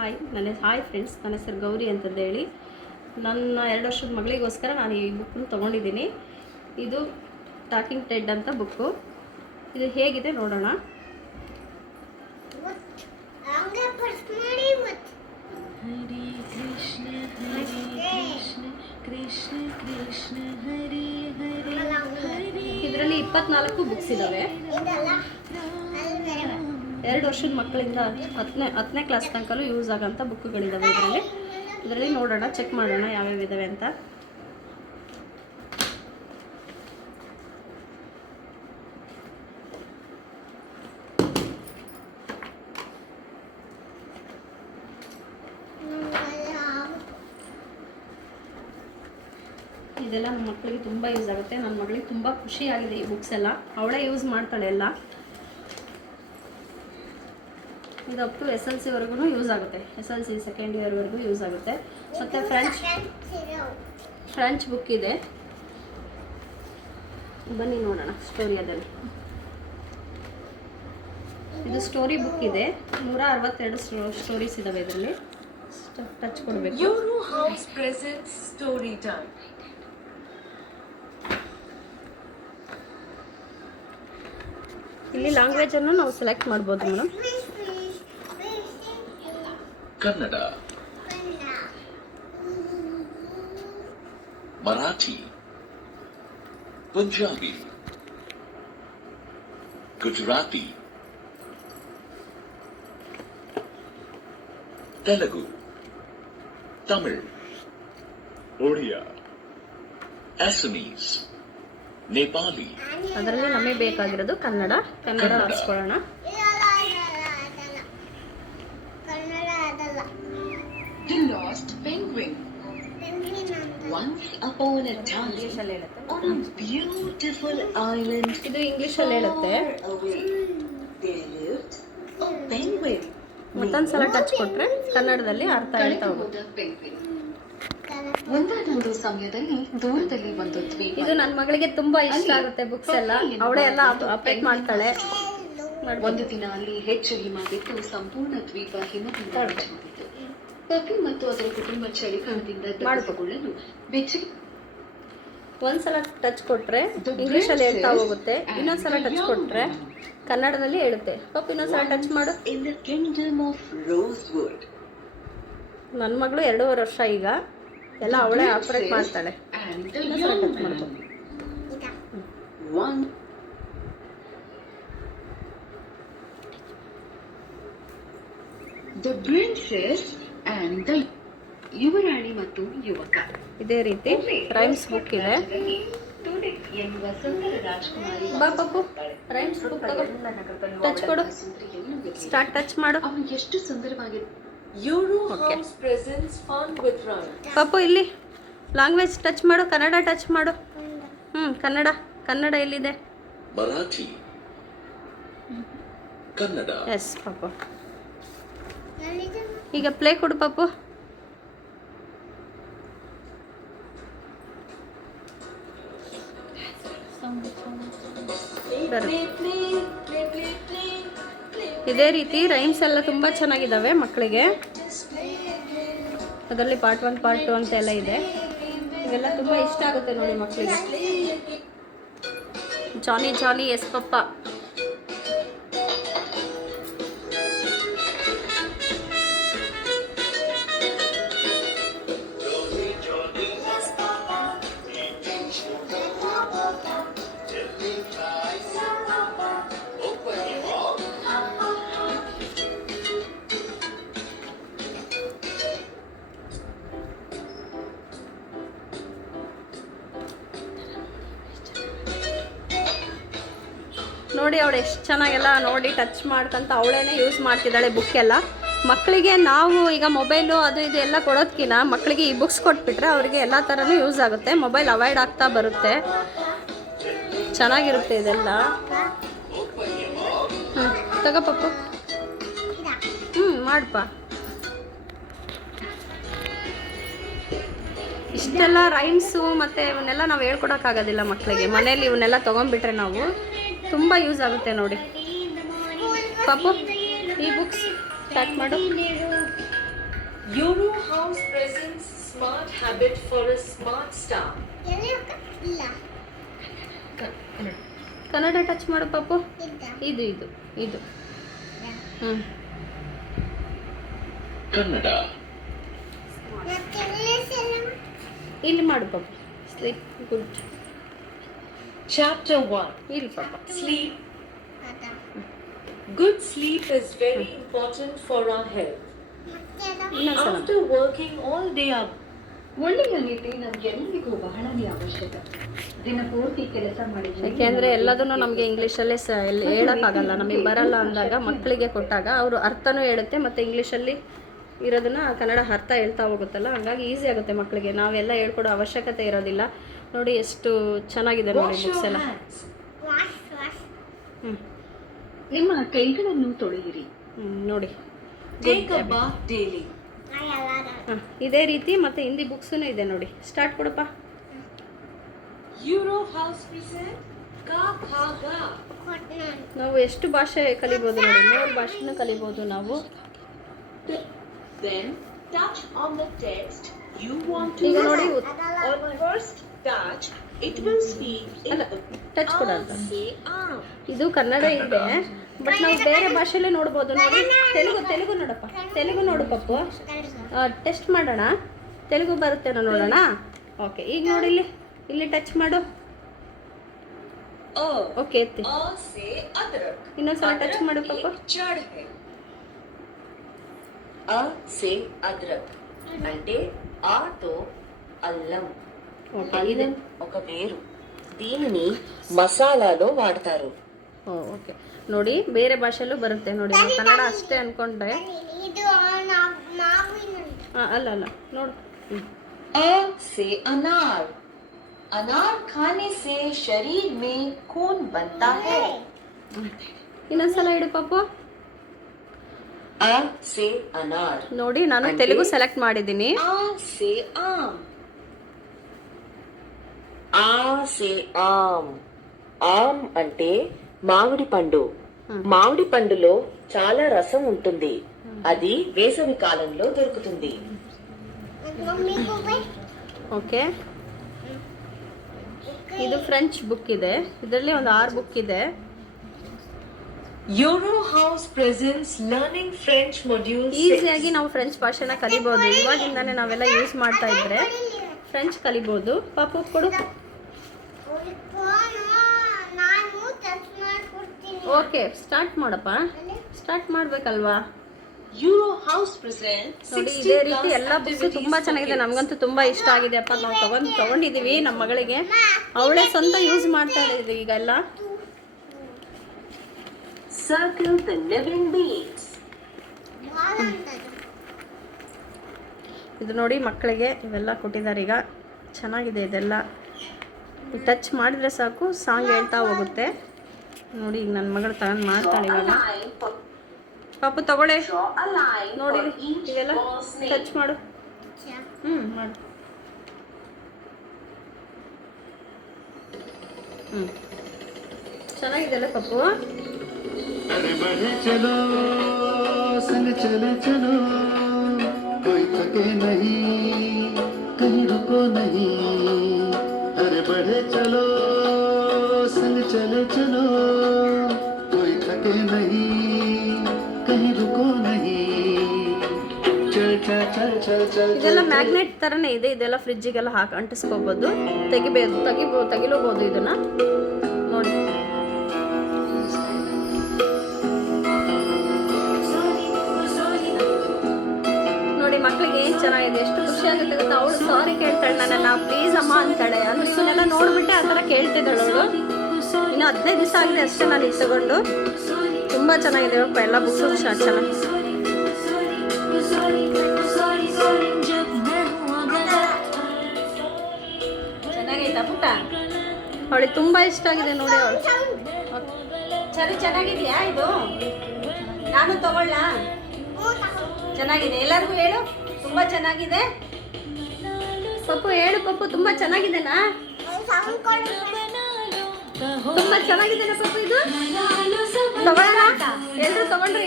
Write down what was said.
Hi friends, ನನ್ನ ಹೆಸರು ಗೌರಿ ಅಂತಂದೇಳಿ. ನನ್ನ 2 ವರ್ಷದ ಮಗಳಿಗೋಸ್ಕರ ನಾನು ಈ ಬುಕ್ಕನ್ನು ತೊಗೊಂಡಿದ್ದೀನಿ. ಇದು ಟಾಕಿಂಗ್ ಟೆಡ್ ಅಂತ ಬುಕ್ಕು. ಇದು ಹೇಗಿದೆ ನೋಡೋಣ. ಹರಿ ಕೃಷ್ಣ ಕೃಷ್ಣ ಕೃಷ್ಣ ಹರಿ ಹರಿ ಹರಿ. ಇದರಲ್ಲಿ 24 ಬುಕ್ಸ್ ಇದ್ದಾವೆ. 2 ವರ್ಷದ ಮಕ್ಕಳಿಂದ 10ನೇ ಕ್ಲಾಸ್ ತನಕಲೂ ಯೂಸ್ ಆಗೋಂಥ ಬುಕ್ಗಳಿದ್ದಾವೆ ಇದರಲ್ಲಿ ನೋಡೋಣ, ಚೆಕ್ ಮಾಡೋಣ ಯಾವ್ಯಾವ ಇದ್ದಾವೆ ಅಂತ. ಇದೆಲ್ಲ ನಮ್ಮ ಮಕ್ಕಳಿಗೆ ತುಂಬ ಯೂಸ್ ಆಗುತ್ತೆ. ನನ್ನ ಮಗಳಿಗೆ ತುಂಬ ಖುಷಿಯಾಗಿದೆ ಈ ಬುಕ್ಸ್ ಎಲ್ಲ. ಅವಳೇ ಯೂಸ್ ಮಾಡ್ತಾಳೆ ಎಲ್ಲ. ಇದು ಅಪ್ ಟು SLC ವರೆಗೂ ಯೂಸ್ ಆಗುತ್ತೆ. SLC ಸೆಕೆಂಡ್ ಇಯರ್ವರೆಗೂ ಯೂಸ್ ಆಗುತ್ತೆ. ಮತ್ತು ಫ್ರೆಂಚ್ ಬುಕ್ ಇದೆ. ಬನ್ನಿ ನೋಡೋಣ ಸ್ಟೋರಿ. ಅದರಲ್ಲಿ ಇದು ಸ್ಟೋರಿ ಬುಕ್ ಇದೆ. 162 ಸ್ಟೋರೀಸ್ ಇದ್ದಾವೆ ಇದರಲ್ಲಿ. ಟಚ್ ಕೊಡಬೇಕು. Euro house presents story time. ಇಲ್ಲಿ ಲ್ಯಾಂಗ್ವೇಜನ್ನು ನಾವು ಸೆಲೆಕ್ಟ್ ಮಾಡ್ಬೋದು ಮೇಡಮ್. ಕನ್ನಡ, ಮರಾಠಿ, ಪಂಜಾಬಿ, ಗುಜರಾತಿ, ತೆಲುಗು, ತಮಿಳ್, ಒಡಿಯಾ, ಅಸ್ಸಾಮೀಸ್, ನೇಪಾಳಿ. ಅದರಲ್ಲಿ ನಮಗೆ ಬೇಕಾಗಿರೋದು Kannada ಆರಿಸ್ಕೊಳ್ಳೋಣ. The Lost Penguin. Once upon a time, on a beautiful island, ಇದು ಇಂಗ್ಲಿಷಲ್ಲಿ ಹೇಳುತ್ತೆ. away, there lived a penguin. ಮತ್ತೊಂದ್ಸಲ ಟಚ್ ಕೊಟ್ರೆ ಕನ್ನಡದಲ್ಲಿ ಅರ್ಥ ಹೇಳ್ತಾ ಹೋಗುತ್ತೆ. ಒಂದಾನೊಂದು ಸಮಯದಲ್ಲಿ ದೂರದಲ್ಲಿ ಒಂದು ದ್ವೀಪ. ಇದು ನನ್ನ ಮಗಳಿಗೆ ತುಂಬಾ ಇಷ್ಟ ಆಗುತ್ತೆ ಬುಕ್ಸ್ ಎಲ್ಲ. ಅವಳೇ ಎಲ್ಲ ಅಪ್ಡೇಟ್ ಮಾಡ್ತಾಳೆ. ಒಂದು ದಿನ ಅಲ್ಲಿ ಹೆಚ್ಚು ಹಿಮ ಬಿದ್ದು ಸಂಪೂರ್ಣ ದ್ವೀಪ ಹಿಮದಿಂದ ಮುಚ್ಚಿಕೊಂಡಿತ್ತು. ಪಪ್ಪಿ ಮತ್ತು ಅದರ ಕುಟುಂಬ ಚಳಿಗಾಲದಿಂದ ತಪ್ಪಿಸಿಕೊಳ್ಳಲು ಬೆಚ್ಚಗೆ. ಒಂದ್ಸಲ ಟಚ್ ಕೊಟ್ರೆ ಇಂಗ್ಲಿಷಲ್ಲಿ ಹೇಳ್ತಾ ಹೋಗುತ್ತೆ. ಇನ್ನೊಂದ್ಸಲ ಟಚ್ ಕೊಟ್ರೆ ಕನ್ನಡದಲ್ಲಿ ಹೇಳುತ್ತೆ. ಪಪ್ಪಿ ಇನ್ನೊಂದ್ಸಲ ಟಚ್ ಮಾಡು. In the kingdom of Rosewood. ನನ್ನ ಮಗಳು 2.5 ವರ್ಷ ಈಗ. ಎಲ್ಲ ಅವಳೇ ಆಪರೇಟ್ ಮಾಡ್ತಾಳೆ. And the ಇನ್ನೊಂದ್ಸಲ young ಟಚ್ ಮಾಡ್ಕೊ. one. The princess and the ಯುವರಾಣಿ ಮತ್ತು ಯುವಕ. ಇದೇ ರೀತಿ ರೈಮ್ಸ್ ಬುಕ್ ಇದೆ. ಎನ್ನುವ ಸುಂದರ ರಾಜಕುಮಾರಿ ಬಾ ಪಪ್ಪು, ರೈಮ್ಸ್ ಬುಕ್ ತಗೋ. ಟಚ್ ಕೊಡು. ಸ್ಟಾರ್ಟ್ ಟಚ್ ಮಾಡು. ಅವನು ಎಷ್ಟು ಸುಂದರವಾಗಿದೆ. Euro house presents fun with run. Pappu ಇಲ್ಲಿ ಲ್ಯಾಂಗ್ವೇಜ್ ಟಚ್ ಮಾಡು. ಕನ್ನಡ ಟಚ್ ಮಾಡು. ಕನ್ನಡ ಎಲ್ಲಿದೆ? ಮರಾಠಿ, ಕನ್ನಡ. ಎಸ್ ಪಪ್ಪು. ಈಗ ಪ್ಲೇ ಕೊಡು ಪಪ್ಪು. ಇದೇ ರೀತಿ ರೈಮ್ಸ್ ಎಲ್ಲ ತುಂಬ ಚೆನ್ನಾಗಿದ್ದಾವೆ ಮಕ್ಕಳಿಗೆ. ಅದರಲ್ಲಿ ಪಾರ್ಟ್ 1 ಪಾರ್ಟ್ 2 ಅಂತ ಎಲ್ಲ ಇದೆ. ಇವೆಲ್ಲ ತುಂಬ ಇಷ್ಟ ಆಗುತ್ತೆ ನೋಡಿ ಮಕ್ಕಳಿಗೆ. ಜಾನಿ ಜಾನಿ ಎಸ್ ಪಪ್ಪ. ನೋಡಿ ಅವಳು ಎಷ್ಟು ಚೆನ್ನಾಗೆಲ್ಲ ನೋಡಿ ಟಚ್ ಮಾಡ್ಕೊಂತ ಅವಳೇನೆ ಯೂಸ್ ಮಾಡ್ತಿದ್ದಾಳೆ ಬುಕ್ ಎಲ್ಲ. ಮಕ್ಕಳಿಗೆ ನಾವು ಈಗ ಮೊಬೈಲು ಅದು ಇದು ಎಲ್ಲ ಕೊಡೋದಕ್ಕಿಂತ ಮಕ್ಕಳಿಗೆ ಈ ಬುಕ್ಸ್ ಕೊಟ್ಬಿಟ್ರೆ ಅವರಿಗೆ ಎಲ್ಲ ಥರನೂ ಯೂಸ್ ಆಗುತ್ತೆ. ಮೊಬೈಲ್ ಅವಾಯ್ಡ್ ಆಗ್ತಾ ಬರುತ್ತೆ. ಚೆನ್ನಾಗಿರುತ್ತೆ ಇದೆಲ್ಲ. ತಗೋ ಪಪ್ಪು. ಮಾಡಪ್ಪ. ಇಷ್ಟೆಲ್ಲ ರೈಮ್ಸು ಮತ್ತು ಇವನ್ನೆಲ್ಲ ನಾವು ಹೇಳ್ಕೊಡೋಕ್ಕಾಗೋದಿಲ್ಲ ಮಕ್ಕಳಿಗೆ. ಮನೇಲಿ ಇವನ್ನೆಲ್ಲ ತೊಗೊಂಡ್ಬಿಟ್ರೆ ನಾವು ತುಂಬ ಯೂಸ್ ಆಗುತ್ತೆ ನೋಡಿ. ಪಾಪು ಈ ಬುಕ್ಸ್ ಸ್ಟಾರ್ಟ್ ಮಾಡು. smart habit for a smart star. Kannada touch ಮಾಡು ಪಾಪು. ಇದು ಇದು ಇದು ಕನ್ನಡ. ಇಲ್ಲಿ ಮಾಡು ಪಾಪು. Sleep good. Chapter 1. ಇಲ್ಲಿ ಪಾಪ. Sleep. Good sleep is very important for our health. ಇನ್ನೊಂದ್ಸಲ. After working all day up, ಒಳ್ಳೆಯ ನಿದ್ದೆ ನಮ್ಗೆಲ್ಲರಿಗೂ ಬಹಳನೇ ಅವಶ್ಯಕ. ದಿನಪೂರ್ತಿ ಕೆಲಸ ಮಾಡಿದ್ರೆ ಯಾಕೆಂದರೆ ಎಲ್ಲದನ್ನು ನಮಗೆ ಇಂಗ್ಲೀಷಲ್ಲೇ ಹೇಳೋಕ್ಕಾಗಲ್ಲ. ನಮಗೆ ಬರಲ್ಲ ಅಂದಾಗ ಮಕ್ಕಳಿಗೆ ಕೊಟ್ಟಾಗ ಅವರು ಅರ್ಥನೂ ಹೇಳುತ್ತೆ ಮತ್ತು ಇಂಗ್ಲೀಷಲ್ಲಿ ಇರೋದನ್ನ ಕನ್ನಡ ಅರ್ಥ ಹೇಳ್ತಾ ಹೋಗುತ್ತಲ್ಲ, ಹಾಗಾಗಿ ಈಸಿ ಆಗುತ್ತೆ ಮಕ್ಕಳಿಗೆ. ನಾವೆಲ್ಲ ಹೇಳ್ಕೊಡೋ ಅವಶ್ಯಕತೆ ಇರೋದಿಲ್ಲ. ನೋಡಿ ಎಷ್ಟು ಚೆನ್ನಾಗಿದೆ ನೋಡಿ ಬುಕ್ಸ್ ಎಲ್ಲ. ನಿಮ್ಮ ಕೈಗಳನ್ನು ತೊಳೆಯಿರಿ. ನೋಡಿ Take a bath daily. ಇದೇ ರೀತಿ ಮತ್ತೆ ಹಿಂದಿ ಬುಕ್ಸೂ ಇದೆ ನೋಡಿ. ಸ್ಟಾರ್ಟ್ ಕೊಡಪ್ಪ. Euro House present ka kha ga. ನಾವು ಎಷ್ಟು ಭಾಷೆ ಕಲಿಬೋದು ನೋಡಿ, 3 ಭಾಷೆನೂ ಕಲಿಬೋದು ನಾವು. Then touch on the text you want to ಈಗ ನೋಡಿ on first touch it will speak in ಅಲ್ಲ ಟಚ್ ಕೊಡಲ್ಲ. say ಇದು ಕನ್ನಡ ಇದೆ, ಬಟ್ ನಾವು ಬೇರೆ ಭಾಷೆಲ್ಲೇ ನೋಡ್ಬೋದು ನೋಡಿ. ತೆಲುಗು ನೋಡಪ್ಪ. ತೆಲುಗು ನೋಡು ಪಪ್ಪು. ಟೆಸ್ಟ್ ಮಾಡೋಣ. ತೆಲುಗು ಬರುತ್ತೇನೋ ನೋಡೋಣ. ಓಕೆ, ಈಗ ನೋಡಿ ಇಲ್ಲಿ ಟಚ್ ಮಾಡು. ಓಕೆ ಎತ್ತಿ. से अदरक. ಇನ್ನೊಂದ್ಸಲ ಟಚ್ ಮಾಡು ಪಪ್ಪ. जड़ है. अ से अदरक అంటే ఆ తో అల్లం. ఓకే ఇది ఒక వేరు. దీనిని మసాలాలో వాడతారు. ಓಕೆ ನೋಡಿ, ಬೇರೆ ಭಾಷೆಲ್ಲೂ ಬರುತ್ತೆ ನೋಡಿ. ನಾವು ಕನ್ನಡ ಅಷ್ಟೇ ಅನ್ಕೊಂಡ್ರೆ ಅಲ್ಲ ನೋಡು. अ से अनार. अनार खाने से शरीर में खून बनता है. ಇನ್ನೊಂದ್ಸಲ ಇಡು ಪಾಪು. अ से अनार. ನೋಡಿ ನಾನು ತೆಲುಗು ಸೆಲೆಕ್ಟ್ ಮಾಡಿದ್ದೀನಿ. आ से आम. आ से आम. ఆమ్ అంటే మామిడి పండు. మామిడి పండులో చాలా రసం ఉంటుంది. అది వేసవి కాలంలో దొరుకుతుంది. ಓಕೆ, ಇದು ಫ್ರೆಂಚ್ ಬುಕ್ ಇದೆ. ಇದರಲ್ಲಿ ಒಂದು 6 ಬುಕ್ ಇದೆ. Euro house presents learning French module. ಈಸಿಯಾಗಿ ನಾವು ಫ್ರೆಂಚ್ ಭಾಷೆನ ಕಲಿಬೋದು. ಇವಾಗಿಂದಾನೆ ನಾವೆಲ್ಲ ಯೂಸ್ ಮಾಡ್ತಾ ಇದ್ರೆ ಫ್ರೆಂಚ್ ಕಲಿಬೋದು. ಪಾಪು ಕೊಡು. ಓಕೆ, ಸ್ಟಾರ್ಟ್ ಮಾಡಪ್ಪ. ಸ್ಟಾರ್ಟ್ ಮಾಡ್ಬೇಕಲ್ವಾ? ಯೂರೋ ಹೌಸ್ ಪ್ರೆಸೆಂಟ್ ನೋಡಿ ಇದೇ ರೀತಿ ಎಲ್ಲ ಬುಕ್ಸ್ ತುಂಬಾ ಚೆನ್ನಾಗಿದೆ. ನಮಗಂತೂ ತುಂಬಾ ಇಷ್ಟ ಆಗಿದೆ ಅಪ್ಪ. ನಾವು ತಗೊಂಡಿದೀವಿ ನಮ್ಮ ಮಗಳಿಗೆ. ಅವಳೇ ಸ್ವಂತ ಯೂಸ್ ಮಾಡ್ತಾ ಇದ್ದೀವಿ ಈಗ ಎಲ್ಲ. Circle the living beats. ಇದು ನೋಡಿ ಮಕ್ಕಳಿಗೆ ಇವೆಲ್ಲ ಕೊಟ್ಟಿದ್ದಾರೆ ಈಗ. ಚೆನ್ನಾಗಿದೆ ಇದೆಲ್ಲ. ಟಚ್ ಮಾಡಿದ್ರೆ ಸಾಕು ಸಾಂಗ್ ಹೇಳ್ತಾ ಹೋಗುತ್ತೆ ನೋಡಿ. ಈಗ ನನ್ನ ಮಗಳು ತಗೊಂಡು ಮಾಡ್ತಾಳೆ ಇವಾಗ. ಪಾಪು ತಗೊಳ್ಳೆ ನೋಡಿ, ಇವೆಲ್ಲ ಟಚ್ ಮಾಡು. ಮಾಡು. ಚೆನ್ನಾಗಿದೆಲ್ಲ ಪಪ್ಪು. अरे बढ़े चलो संग चले चलो, कोई थके नहीं कहीं रुको नहीं. अरे बढ़े चलो संग चले चलो, कोई थके नहीं कहीं रुको नहीं. चल चल चल चल चल. ಇದೆಲ್ಲ ಮ್ಯಾಗ್ನೆಟ್ ತರನೇ ಇದೆ. ಇದೆಲ್ಲ ಫ್ರಿಜ್ಜಿಗೆಲ್ಲ ಹಾಕಿ ಅಂಟಿಸ್ಕೋಬಹುದು. ತೆಗಿಲೂಬಹುದು ಇದನ್ನ ನೋಡಿ. ನೋಡಿ ಮಕ್ಕಳಿಗೆ ಏನ್ ಚೆನ್ನಾಗಿದೆ, ಎಷ್ಟು ಖುಷಿ ಆಗುತ್ತೆ ಗೊತ್ತಾ. ಅವಳು ಸಾರಿ ಕೇಳ್ತಾಳೆ ನನ್ನನ್ನ, ಪ್ಲೀಸ್ ಅಮ್ಮ ಅಂತಾಳೆ. ಅದನ್ನೆಲ್ಲ ನೋಡ್ಬಿಟ್ಟೆ ಆ ಥರ ಕೇಳ್ತಿದ್ದಾಳೆ ಅವಳು. ಇನ್ನು 15 ದಿವಸ ಆಗಿದೆ ಅಷ್ಟೇ ನಾನು ಇದು ತಗೊಂಡು. ತುಂಬ ಚೆನ್ನಾಗಿದೆ ಎಲ್ಲ ಬುಕ್ಸು ಚೆನ್ನಾಗಿ. ಚೆನ್ನಾಗೈತಾ ಪುಟ್ಟ? ಅವಳಿಗೆ ತುಂಬ ಇಷ್ಟ ಆಗಿದೆ ನೋಡಿ. ಅವಳು ಚೆನ್ನಾಗಿದೆಯಾ ಇದು? ನಾನು ತಗೊಳ್ಳ? ಚೆನ್ನಾಗಿದೆ. ಎಲ್ಲರಿಗೂ ಹೇಳು ತುಂಬ ಚೆನ್ನಾಗಿದೆ. ಪಪ್ಪು ಹೇಳು ಪಪ್ಪು, ತುಂಬ ಚೆನ್ನಾಗಿದೆನಾ? ತುಂಬ ಚೆನ್ನಾಗಿದೆನಾ ಪಪ್ಪು ಇದು? ತಗೊಳ್ಳೋಣ? ಎಲ್ಲರೂ ತಗೊಂಡ್ರೆ